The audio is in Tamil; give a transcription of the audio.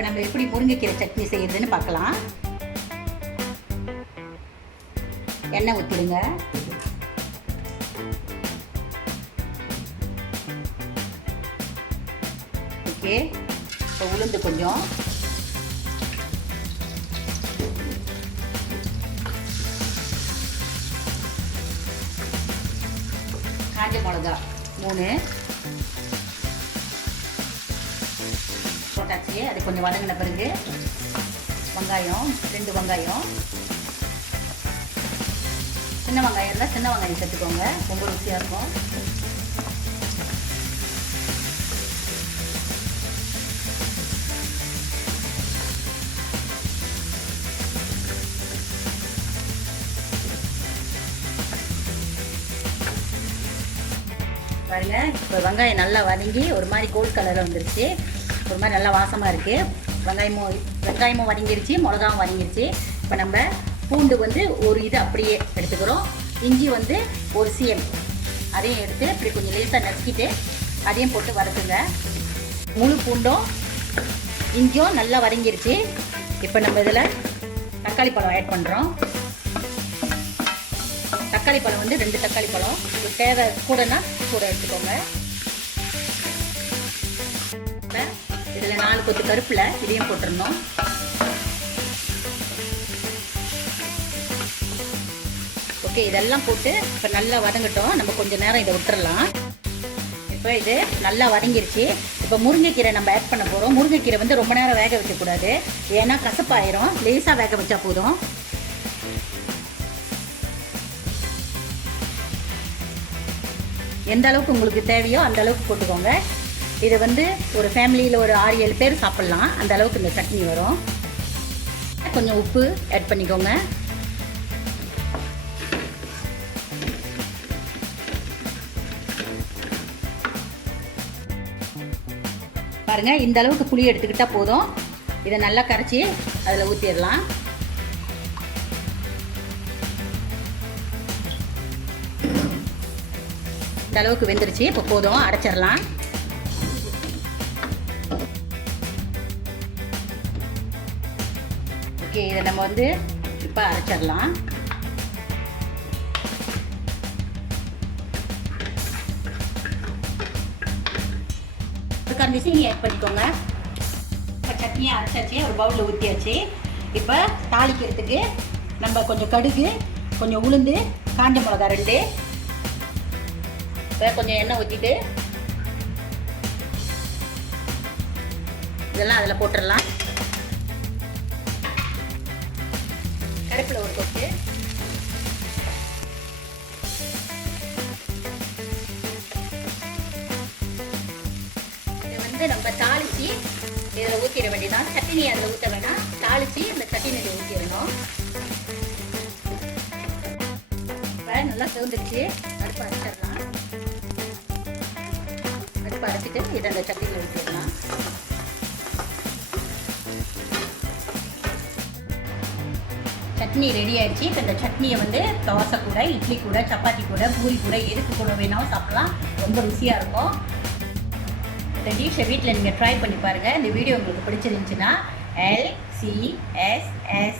இப்போ நம்ம எப்படி முருங்கைக்கீரை சட்னி செய்யறதுன்னு பார்க்கலாம். எண்ணெய் ஊற்றிடுங்க. ஓகே, இப்போ உளுந்து கொஞ்சம், காஞ்ச மிளகா 3 போட்டாச்சு. அது கொஞ்சம் வதங்கின பிறகு வெங்காயம் 2 வெங்காயம், சின்ன வெங்காயம் இருந்தால் சின்ன வெங்காயம் சேர்த்துக்கோங்க, ரொம்ப ருசியாக இருக்கும். பாருங்க, இப்போ வெங்காயம் நல்லா வதங்கி ஒரு மாதிரி கோல்ட் கலரில் வந்துருச்சு. ஒரு மாதிரி நல்லா வாசமாக இருக்குது. வெங்காயமும் வதங்கிருச்சு, மிளகாவும் வதங்கிருச்சு. இப்போ நம்ம பூண்டு வந்து ஒரு இது அப்படியே எடுத்துக்கிறோம். இஞ்சி வந்து ஒரு CM அதையும் எடுத்து இப்படி கொஞ்சம் லேசாக நசுக்கிட்டு அதையும் போட்டு வதக்குங்க. முழு பூண்டும் இஞ்சியும் நல்லா வதங்கிருச்சு. இப்போ நம்ம இதில் தக்காளி பழம் ஆட் பண்ணுறோம். தக்காளி பழம் வந்து 2 தக்காளி பழம், தேவை கூடனா கூட எடுத்துக்கோங்க. இதில் 4 கொத்து கருப்பில் இதையும் போட்டுடணும். ஓகே, இதெல்லாம் போட்டு இப்போ நல்லா வதங்கட்டும். நம்ம கொஞ்சம் நேரம் இதை விட்டுறலாம். இப்போ இது நல்லா வதங்கிருச்சு. இப்போ முருங்கைக்கீரை நம்ம ஆட் பண்ண போகிறோம். முருங்கைக்கீரை வந்து ரொம்ப நேரம் வேக வைக்கக்கூடாது, ஏன்னா கசப்பாயிரும். லேசாக வேக வச்சா போதும். எந்த அளவுக்கு உங்களுக்கு தேவையோ அந்த அளவுக்கு போட்டுக்கோங்க. இது வந்து ஒரு ஃபேமிலியில் ஒரு 6-7 பேர் சாப்பிட்லாம், அந்த அளவுக்கு இந்த சட்னி வரும். கொஞ்சம் உப்பு ஆட் பண்ணிக்கோங்க. பாருங்கள், இந்த அளவுக்கு புளி எடுத்துக்கிட்டால் போதும். இதை நல்லா கரைச்சி அதில் ஊற்றிடலாம். இந்த அளவுக்கு வெந்துருச்சு. இப்போ போதும், அரைச்சிடலாம். ஓகே, இதை நம்ம வந்து இப்போ அரைச்சிடலாம். கரண்டி சீனி ஆட் பண்ணிக்கோங்க. இப்போ சட்னியை அரைச்சாச்சு, ஒரு பவுலில் ஊற்றியாச்சு. இப்போ தாளிக்கிறதுக்கு நம்ம கொஞ்சம் கடுகு, கொஞ்சம் உளுந்து, காஞ்ச மிளகா 2, கொஞ்சம் எண்ணெய் ஊற்றிட்டு இதெல்லாம் அதில் போட்டுடலாம். கருப்பில் ஒரு கொத்து, இதை வந்து நம்ம தாளித்து இதில் ஊற்றிட வேண்டியதான். சட்னி அதில் ஊற்ற வேணாம், தாளித்து இந்த சட்னியில் ஊற்றிடணும். இப்போ நல்லா சிவந்துருச்சு. அடுப்பு அரைச்சிடலாம். அடுப்பு அரைச்சிட்டு இதை அந்த சட்னியில் ஊற்றிடலாம். சட்னி ரெடி ஆயிடுச்சு. இப்போ இந்த சட்னியை வந்து தோசை கூட, இட்லி கூட, சப்பாத்தி கூட, பூரி கூட, எதுக்கு கூட வேணாலும் சாப்பிடலாம். ரொம்ப ருசியாக இருக்கும். இந்த டிஷ்ஷை வீட்டில் நீங்கள் ட்ரை பண்ணி பாருங்கள். இந்த வீடியோ உங்களுக்கு பிடிச்சிருந்துச்சுன்னா LCSS